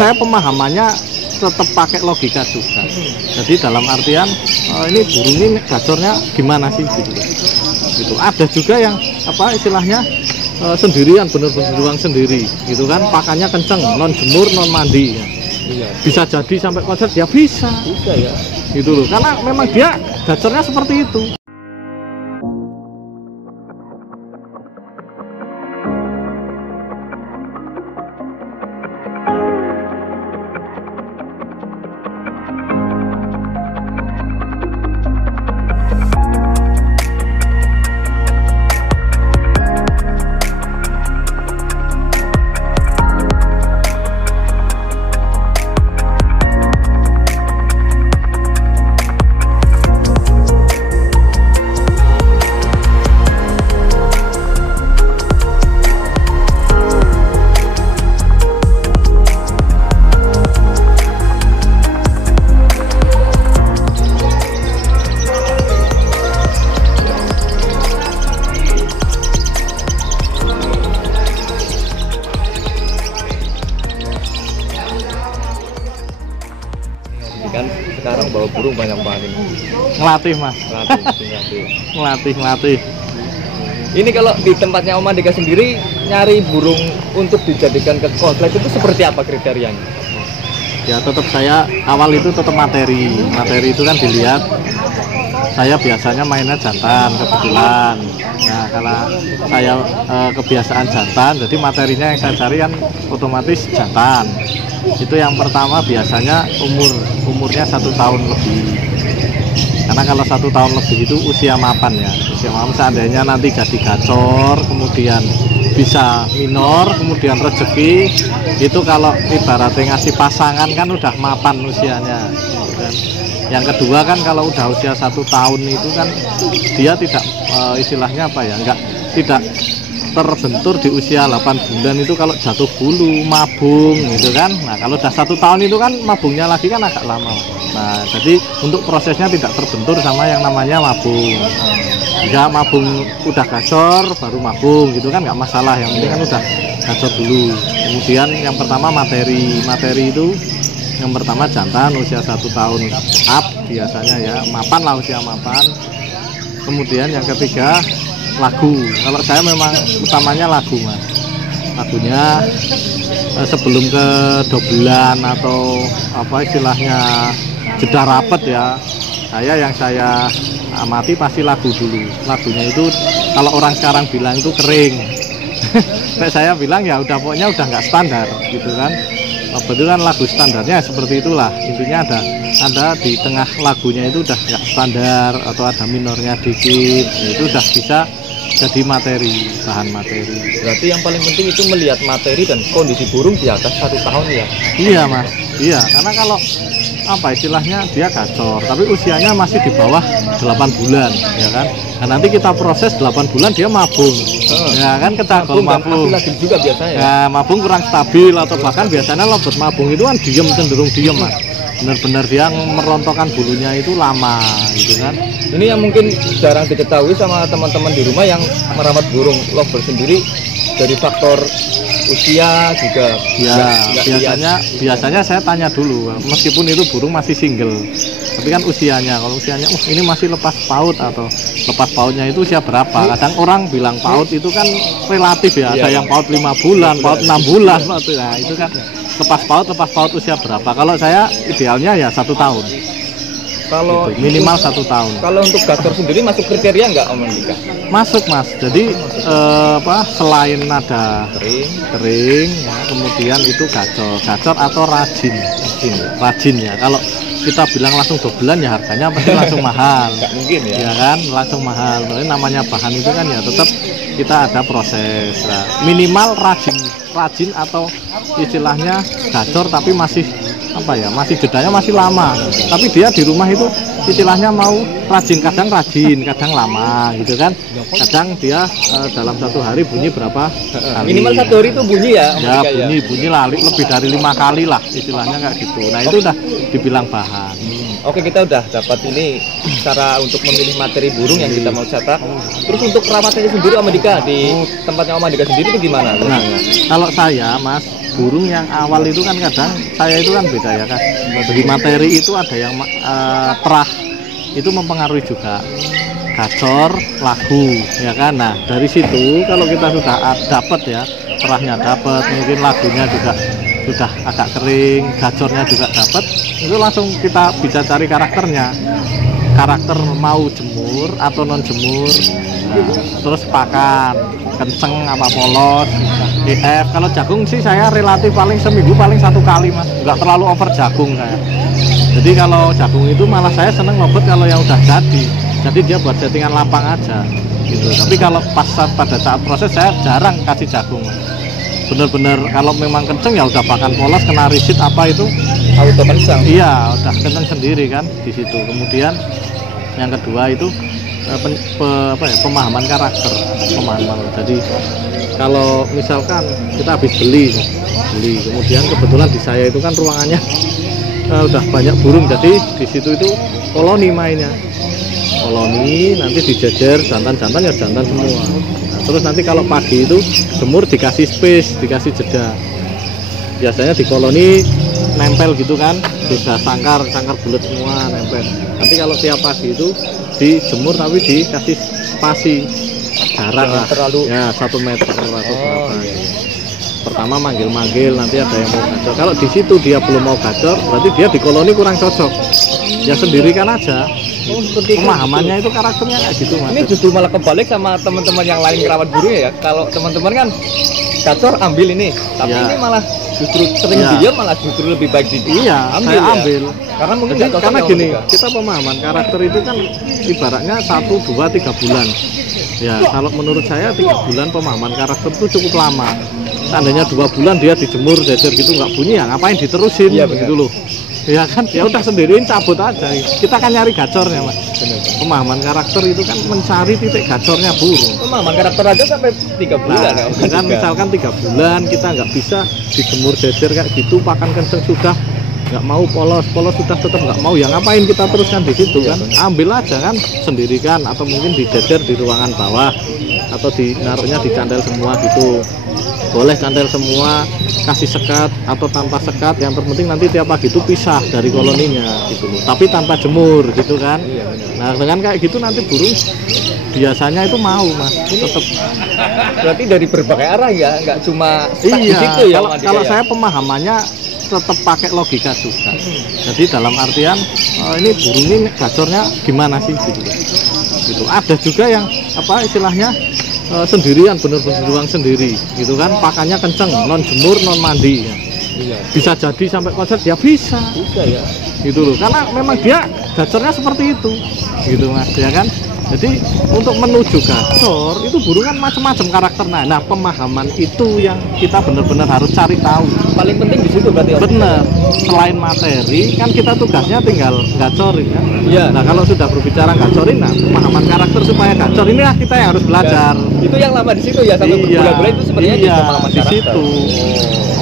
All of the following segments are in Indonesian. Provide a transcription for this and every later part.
saya pemahamannya tetap pakai logika juga. Jadi dalam artian ini burung ini gacornya gimana sih gitu. Gitu. Ada juga yang apa istilahnya sendirian, bener-bener doang sendiri gitu kan, pakannya kenceng, non jemur, non mandi. Iya. Bisa jadi sampai konser ya bisa ya. Gitu loh, karena memang dia gacornya seperti itu. Kan sekarang bawa burung banyak banget ini. Ngelatih mas, ngelatih. Ini kalau di tempatnya Om Andika sendiri nyari burung untuk dijadikan ke konslet itu seperti apa kriterianya? Ya tetap saya awal itu tetap materi itu kan dilihat. Saya biasanya mainnya jantan kebetulan. Nah kalau saya kebiasaan jantan, jadi materinya yang saya cari kan otomatis jantan. Itu yang pertama biasanya umurnya 1 tahun lebih. Karena kalau 1 tahun lebih itu usia mapan ya. Usia mapan seandainya nanti jadi gacor, kemudian bisa minor, kemudian rezeki, itu kalau ibaratnya ngasih pasangan kan udah mapan usianya. Dan yang kedua kan kalau udah usia 1 tahun itu kan dia tidak istilahnya apa ya, tidak terbentur di usia 8 bulan itu kalau jatuh bulu, mabung gitu kan. Nah kalau udah 1 tahun itu kan mabungnya lagi kan agak lama. Nah jadi untuk prosesnya tidak terbentur sama yang namanya mabung. Jika mabung udah gacor baru mabung gitu kan nggak masalah, yang penting kan udah gacor dulu. Kemudian yang pertama materi itu yang pertama jantan usia 1 tahun up biasanya ya, mapan lah, usia mapan. Kemudian yang ketiga lagu. Kalau saya memang utamanya lagu mas, lagunya sebelum ke dobelan atau apa istilahnya jeda rapet ya, yang saya amati pasti lagu dulu. Lagunya itu kalau orang sekarang bilang itu kering. Saya bilang ya udah pokoknya udah nggak standar gitu kan. Betul kan lagu standarnya seperti itulah, intinya ada di tengah lagunya itu udah nggak standar atau ada minornya dikit, itu udah bisa jadi materi, bahan materi. Berarti yang paling penting itu melihat materi dan kondisi burung di atas 1 tahun ya? Iya mas, iya, karena kalau apa istilahnya dia gacor tapi usianya masih di bawah 8 bulan ya kan. Nah nanti kita proses 8 bulan dia mabung ya kan, kecagol mabung lagi juga biasanya ya? Nah, mabung kurang stabil atau bahkan biasanya lobet mabung itu kan diem, cenderung diem mas, benar-benar dia merontokkan bulunya itu lama gitu kan. Ini yang mungkin jarang diketahui sama teman-teman di rumah yang merawat burung lovebird sendiri, dari faktor usia juga ya. Biasanya saya tanya dulu, meskipun itu burung masih single, tapi kan usianya, kalau usianya ini masih lepas paut atau lepas pautnya itu usia berapa. Kadang orang bilang paut itu kan relatif ya, ada yang paut 5 bulan, paut 6 bulan, nah itu kan lepas paut usia berapa. Kalau saya idealnya ya 1 tahun. Kalau gitu, minimal 1 tahun. Kalau untuk gacor sendiri masuk kriteria nggak Om Andika? Masuk mas. Jadi selain ada kering ya, kemudian itu gacor atau rajin ya. Kalau kita bilang langsung dobelan ya harganya pasti langsung mahal. Nggak mungkin ya kan, langsung mahal. Berarti namanya bahan itu kan ya tetap kita ada proses. Nah, minimal rajin atau istilahnya gacor tapi masih apa ya, masih jedanya masih lama, tapi dia di rumah itu istilahnya mau rajin, kadang lama gitu kan. Kadang dia dalam 1 hari bunyi berapa kali, minimal 1 hari itu bunyi ya bunyi lah lebih dari 5 kali lah istilahnya kayak gitu. Nah itu udah dibilang bahan. Oke, kita udah dapat ini cara untuk memilih materi burung yang kita mau cetak. Terus untuk perawatannya sendiri Om Andika di tempatnya Om Andika sendiri itu gimana? Nah, kalau saya Mas, burung yang awal itu kan kadang saya itu kan beda ya kan. Di materi itu ada yang terah itu mempengaruhi juga. Gacor, lagu, ya kan. Nah, dari situ kalau kita sudah dapat ya, terahnya dapat, mungkin lagunya juga sudah agak kering, gacornya juga dapat, itu langsung kita bisa cari karakternya. Karakter mau jemur atau non jemur, nah, terus pakan, kenceng apa polos, EF. Kalau jagung sih saya relatif paling seminggu paling 1 kali Mas, nggak terlalu over jagung saya. Jadi kalau jagung itu malah saya seneng ngobet kalau yang udah jadi dia buat settingan lapang aja gitu. Tapi kalau pada saat proses saya jarang kasih jagung. Bener-bener kalau memang kenceng ya udah pakan polos, kena risit apa itu Auto kencang. iya udah kenceng sendiri kan di situ. Kemudian yang kedua itu pemahaman karakter, jadi kalau misalkan kita habis beli kemudian kebetulan di saya itu kan ruangannya udah banyak burung, jadi di situ itu koloni mainnya, koloni nanti dijejer, jantan-jantan ya jantan semua. Nah, terus nanti kalau pagi itu jemur dikasih space, dikasih jeda. Biasanya di koloni nempel gitu kan, sudah sangkar bulat semua nempel. Nanti kalau tiap pagi itu dijemur tapi dikasih spasi jarak lah, terlalu ya 1 meter atau berapa. Pertama manggil-manggil, nanti ada yang mau gacor. Kalau di situ dia belum mau gacor, berarti dia di koloni kurang cocok. Ya sendirikan aja. Pemahamannya itu karakternya kayak gitu Mas. Ini justru malah kebalik sama teman-teman yang lain kerawat burung ya. Kalau teman-teman kan gacor ambil ini, tapi ya. ini malah justru sering Ya. diam, malah justru lebih baik Iya, ambil, saya ya. ambil. Karena mungkin Jadi, nggak cocok karena ya, gini, Om Andika. kita pemahaman karakter itu kan ibaratnya 1, 2, 3 bulan. Ya, kalau menurut saya 3 bulan pemahaman karakter itu cukup lama. Seandainya 2 bulan dia dijemur, jejer gitu nggak bunyi ya ngapain diterusin, Iya, gitu loh. Ya kan, ya udah sendiriin cabut aja. Kita kan nyari gacornya Mas. Bener. Pemahaman karakter itu kan mencari titik gacornya burung. Pemahaman karakter aja sampai 3 bulan ya, Om Nah, kan Andika. misalkan 3 bulan kita nggak bisa dijemur jejer kayak gitu, pakan kenceng sudah nggak mau, polos sudah tetap nggak mau, ya ngapain kita teruskan di situ kan? Ambil aja kan, sendirikan atau mungkin dijejer di ruangan bawah atau naruhnya di candel semua gitu. Boleh candel semua, kasih sekat atau tanpa sekat, yang terpenting nanti tiap pagi itu pisah dari koloninya gitu loh. Tapi tanpa jemur gitu kan. Iya, bener. Nah dengan kayak gitu nanti burung biasanya itu mau Mas, tetap. Berarti dari berbagai arah ya, nggak cuma stuck di Iya, situ ya, Om Andika, kalau ya? saya pemahamannya tetap pakai logika juga. Jadi dalam artian ini burung ini gacornya gimana sih gitu. Gitu. Ada juga yang apa istilahnya sendirian, bener-bener doang sendiri gitu kan, pakannya kenceng, non jemur, non mandi ya. Iya. Bisa jadi sampai konser ya bisa ya. gitu loh, karena memang dia gacornya seperti itu gitu Mas ya kan. Jadi untuk menuju gacor itu burung kan macam-macam karakternya. Nah pemahaman itu yang kita benar-benar harus cari tahu. Paling penting di situ berarti, Om. Bener, selain materi kan kita tugasnya tinggal gacorin kan. Iya. Nah kalau sudah berbicara gacorin, nah pemahaman karakter supaya gacor ini lah kita yang harus belajar. Itu yang lama di situ ya, sampai berbulan-bulan itu sebenarnya di pemahaman di karakter. situ.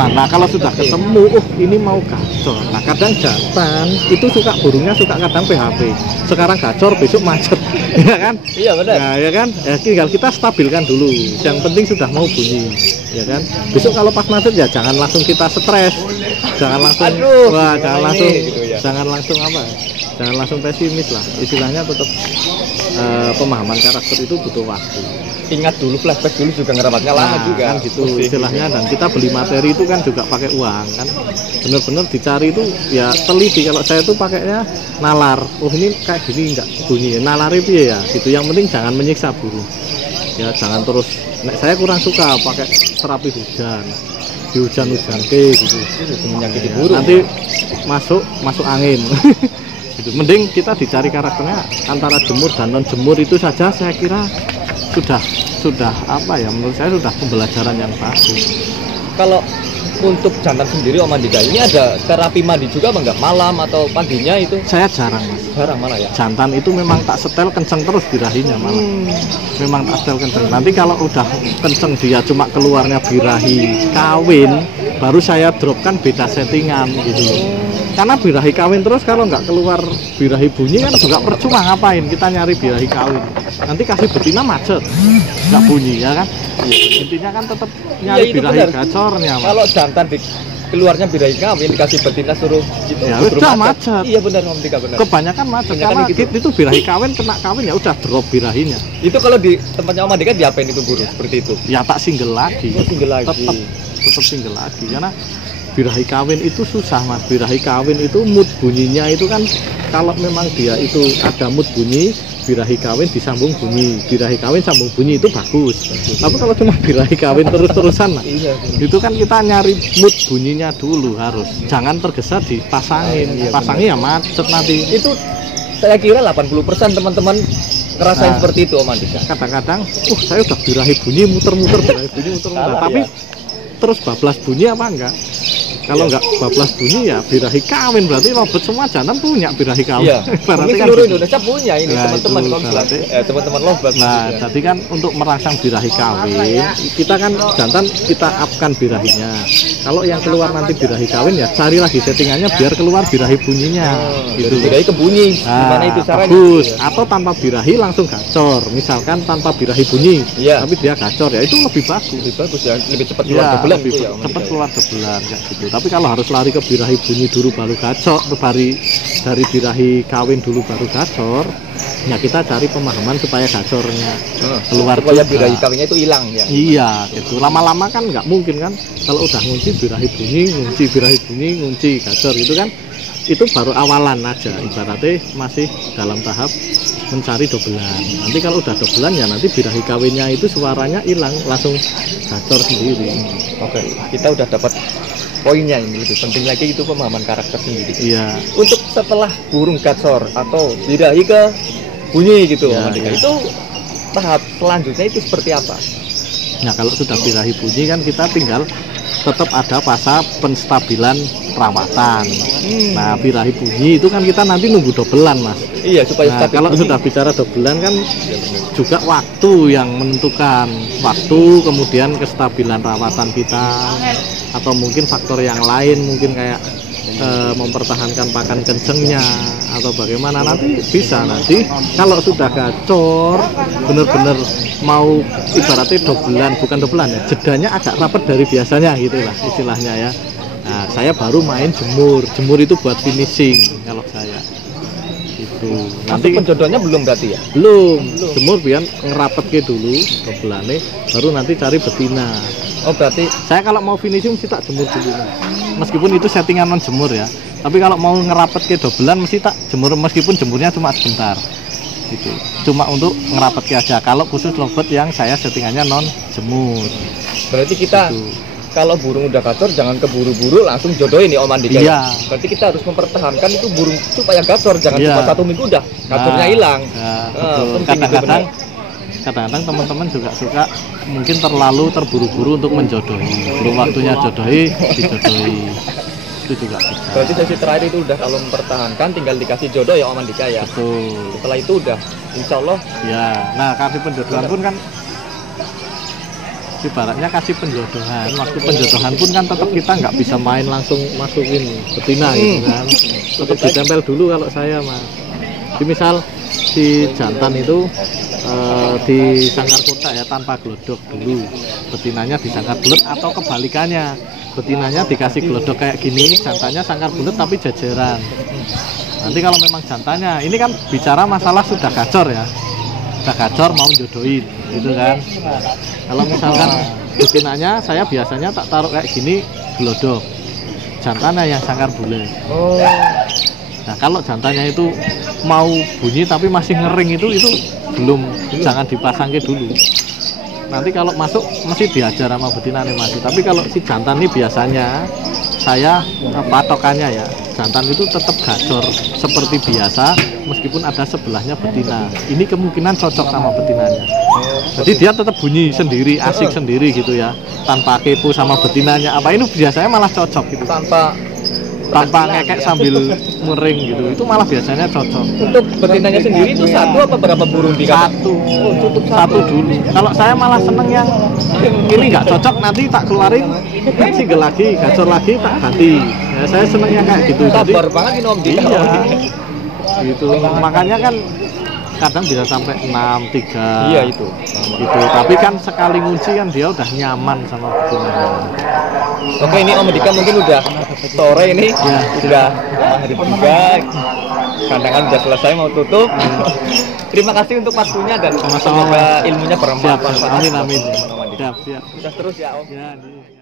Nah kalau sudah ketemu, ini mau gacor. Nah kadang jantan itu suka, burungnya suka kadang PHP. Sekarang gacor, besok macet, ya kan? Iya benar. Nah, ya kan? Ya, tinggal kita stabilkan dulu. Yang penting sudah mau bunyi, ya kan? Besok kalau pas macet ya jangan langsung kita stres, jangan langsung, Aduh, wah, gimana jangan ini, langsung, gitu ya. jangan langsung apa? Jangan langsung pesimis lah. Istilahnya tetap pemahaman karakter itu butuh waktu. Ingat dulu, flashback dulu juga ngerawatnya lama Nah, juga. kan gitu istilahnya. Dan kita beli materi itu kan juga pakai uang kan, bener-bener dicari itu ya teliti. Kalau saya tuh pakainya nalar, oh ini kayak gini nggak bunyi, nalar itu ya gitu. Yang penting jangan menyiksa burung ya, jangan terus. Saya kurang suka pakai terapi hujan, di hujan-hujan gitu, menyakiti ya, burung. nanti masuk angin. Gitu. Mending kita dicari karakternya antara jemur dan non jemur, itu saja saya kira sudah apa ya, menurut saya sudah pembelajaran yang bagus. Kalau untuk jantan sendiri, Om Andika, ini ada terapi mandi juga apa enggak, malam atau paginya itu? Saya jarang Mas. Jarang malah ya. Jantan itu memang tak setel kenceng terus birahinya malah. Memang tak setel kenceng. Nanti kalau udah kenceng dia cuma keluarnya birahi kawin, baru saya dropkan beda settingan gitu. karena birahi kawin terus, kalau nggak keluar birahi bunyi kan juga percuma, ngapain kita nyari birahi kawin, nanti kasih betina macet nggak bunyi ya kan. Intinya kan tetap nyari itu birahi benar. gacornya, Mas. Kalau jantan keluarnya birahi kawin dikasih betina suruh gitu, Ya justru udah macet. Iya benar Om Dika, benar. Kebanyakan macet Kebanyakan karena gitu. itu birahi kawin, kena kawin ya udah drop birahinya. Itu kalau di tempatnya Om Andika diapain itu burung seperti itu? Ya tak single lagi. Oh, single lagi. Tetap single lagi karena birahi kawin itu susah, Mas. Birahi kawin itu mood bunyinya itu kan, kalau memang dia itu ada mood bunyi, birahi kawin disambung bunyi, birahi kawin sambung bunyi itu bagus. Tapi kalau cuma birahi kawin terus-terusan, nah, Iya. itu kan kita nyari mood bunyinya dulu harus. Jangan tergesa dipasangin. Iya, Pasangnya ya macet nanti. Itu saya kira 80% teman-teman ngerasain Nah. seperti itu Om Andika. Kadang-kadang, saya udah birahi bunyi muter-muter, birahi bunyi muter-muter. Salah, Tapi ya. terus bablas bunyi apa enggak? Kalau enggak bablas bunyi ya birahi kawin, berarti robot semua jantan punya birahi kawin. Iya. Berarti Mungkin kan seluruh gitu. Indonesia punya ini Nah, teman-teman itu kalau berarti. teman-teman lovebird. Nah, gitu ya. jadi kan untuk merangsang birahi kawin, kita kan jantan kita upkan birahinya. Kalau yang keluar nanti birahi kawin ya cari lagi settingannya biar keluar birahi bunyinya. Dari Gitu. birahi ke bunyi. Gimana itu caranya? Bagus. Iya. Atau tanpa birahi langsung gacor. Misalkan tanpa birahi bunyi, Iya. tapi dia gacor ya itu lebih bagus. Lebih bagus ya, lebih cepat keluar Iya, ke bulan lebih gitu ya Om cepat Andika. keluar ke bulan kayak gitu. Tapi kalau harus lari ke birahi bunyi dulu baru gacor, dari birahi kawin dulu baru gacor, ya kita cari pemahaman supaya gacornya keluar supaya juga. birahi kawinnya itu hilang ya. Iya, gitu. Lama-lama kan nggak mungkin kan, kalau udah ngunci birahi bunyi, ngunci birahi bunyi, ngunci gacor gitu kan. Itu baru awalan aja, ibaratnya masih dalam tahap mencari dobelan. Nanti kalau udah dobelan ya nanti birahi kawinnya itu suaranya hilang, langsung gacor sendiri. Oke, kita udah dapat poinnya ini. Lebih penting lagi itu pemahaman karakter sendiri. Iya. Untuk setelah burung gacor atau birahi ke bunyi gitu Ya, Om Andika, ya. itu tahap selanjutnya itu seperti apa? Nah kalau sudah birahi bunyi kan kita tinggal tetap ada fase penstabilan perawatan. Nah birahi bunyi itu kan kita nanti nunggu dobelan, Mas. Iya, supaya Nah stabil kalau bunyi. sudah bicara dobelan kan juga waktu yang menentukan, waktu kemudian kestabilan rawatan kita, atau mungkin faktor yang lain, mungkin kayak mempertahankan pakan kencengnya atau bagaimana, nanti bisa nanti kalau sudah gacor bener-bener mau ibaratnya dobelan, bukan dobelan ya, jedanya agak rapat dari biasanya gitulah istilahnya ya. Nah saya baru main jemur itu buat finishing kalau saya itu. Nanti Nanti penjodohnya belum berarti ya? belum jemur biar ngerapet dulu dobelannya, baru nanti cari betina. Oh berarti Saya kalau mau finishing mesti tak jemur dulu, Mas. Meskipun itu settingan non jemur ya, tapi kalau mau ngerapet ke dobelan mesti tak jemur, meskipun jemurnya cuma sebentar gitu, cuma untuk ngerapet ke aja. Kalau khusus lovebird yang saya settingannya non jemur berarti kita gitu. kalau burung udah gacor jangan keburu-buru langsung jodohin ya Om Andika. Iya. Ya? Berarti kita harus mempertahankan itu burung supaya gacor, jangan Iya. cuma 1 minggu udah gacornya hilang. Nah, Ah, betul. penting itu Kadang-kadang teman-teman juga suka mungkin terlalu terburu-buru untuk menjodohi, belum waktunya jodohi dijodohi, itu juga bisa. Berarti sesi terakhir itu udah kalau mempertahankan tinggal dikasih jodoh ya Om Andika ya. Betul. Setelah itu udah insya Allah Ya, nah kasih penjodohan pun kan ibaratnya kasih penjodohan, waktu penjodohan pun kan tetap kita nggak bisa main langsung masukin betina gitu kan, tetap ditempel dulu kalau saya, Mas. Jadi misal si jantan itu di sangkar kotak ya, tanpa glodok dulu, betinanya disangkar bulat, atau kebalikannya, betinanya dikasih glodok kayak gini, jantannya sangkar bulat tapi jajaran. Nanti kalau memang jantannya ini kan bicara masalah sudah gacor ya, udah gacor mau jodohin gitu kan. Kalau misalkan betinanya saya biasanya tak taruh kayak gini glodok, jantannya yang sangkar bulat. oh Nah kalau jantannya itu mau bunyi tapi masih ngering, itu belum, jangan dipasangke dulu. Nanti kalau masuk mesti diajar sama betina nih masih. Tapi kalau si jantan ini biasanya saya patokannya ya, jantan itu tetap gacor seperti biasa meskipun ada sebelahnya betina. Ini kemungkinan cocok sama betinanya. Jadi dia tetap bunyi sendiri, asik sendiri gitu ya, tanpa kepo sama betinanya. Apa ini biasanya malah cocok gitu. tanpa tanpa ngekek sambil muring gitu, itu malah biasanya cocok. Untuk betinanya sendiri itu satu apa berapa burung di kandang? Satu, Oh, cukup satu dulu. Kalau saya malah seneng yang ini nggak cocok, nanti tak keluarin single lagi, gacor lagi tak ganti. Ya, saya seneng yang kayak gitu. Jadi Sabar banget ini Om Dika. iya, gitu. Makanya kan kadang bisa sampai 6, 3 Iya itu. gitu. Tapi kan sekali ngunci kan dia udah nyaman sama betinanya. Oke, ini Om Dika mungkin udah sore ini, Ya, udah maghrib juga, kandangan udah selesai mau tutup. Terima kasih untuk waktunya dan Sama-sama. semoga ilmunya bermanfaat. Siap, siap. Amin, amin. Om Dika. Siap, siap. Sukses terus ya Om. Ya, di-